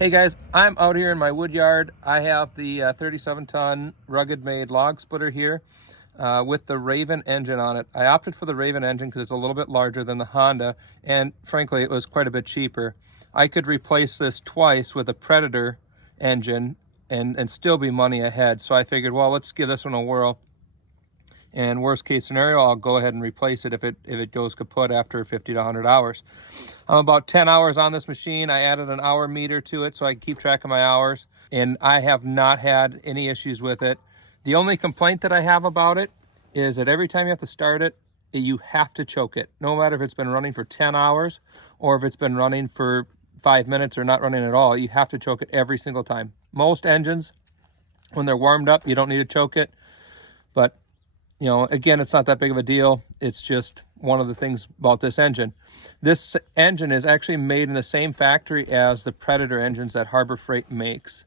Hey guys, I'm out here in my wood yard. I have the 37-ton Ruggedmade log splitter here with the Raven engine on it. I opted for the Raven engine because it's a little bit larger than the Honda, and frankly, it was quite a bit cheaper. I could replace this twice with a Predator engine and still be money ahead. So I figured, well, let's give this one a whirl. And worst case scenario, I'll go ahead and replace it if it goes kaput after 50 to 100 hours. I'm about 10 hours on this machine. I added an hour meter to it so I can keep track of my hours, and I have not had any issues with it. The only complaint that I have about it is that every time you have to start it, you have to choke it. No matter if it's been running for 10 hours or if it's been running for 5 minutes or not running at all, you have to choke it every single time. Most engines, when they're warmed up, you don't need to choke it, but you know, again, it's not that big of a deal. It's just one of the things about this engine. This engine is actually made in the same factory as the Predator engines that Harbor Freight makes.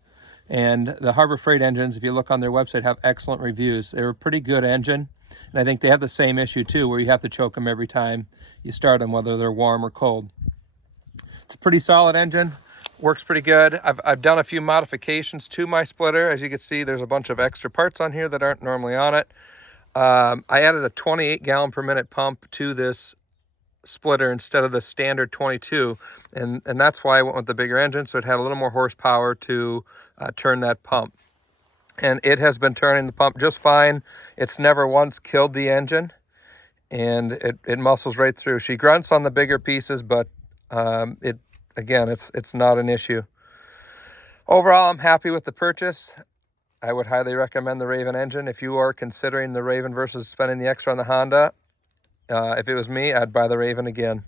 And the Harbor Freight engines, if you look on their website, have excellent reviews. They're a pretty good engine. And I think they have the same issue too, where you have to choke them every time you start them, whether they're warm or cold. It's a pretty solid engine. Works pretty good. I've done a few modifications to my splitter. As you can see, there's a bunch of extra parts on here that aren't normally on it. I added a 28 gallon per minute pump to this splitter instead of the standard 22, and that's why I went with the bigger engine, so it had a little more horsepower to turn that pump. And it has been turning the pump just fine. It's never once killed the engine, and it muscles right through. She grunts on the bigger pieces, but it's not an issue. Overall, I'm happy with the purchase. I would highly recommend the Raven engine. If you are considering the Raven versus spending the extra on the Honda, if it was me, I'd buy the Raven again.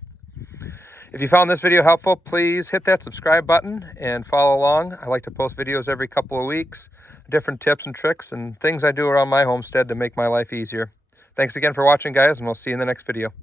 If you found this video helpful, please hit that subscribe button and follow along. I like to post videos every couple of weeks, different tips and tricks and things I do around my homestead to make my life easier. Thanks again for watching, guys, and we'll see you in the next video.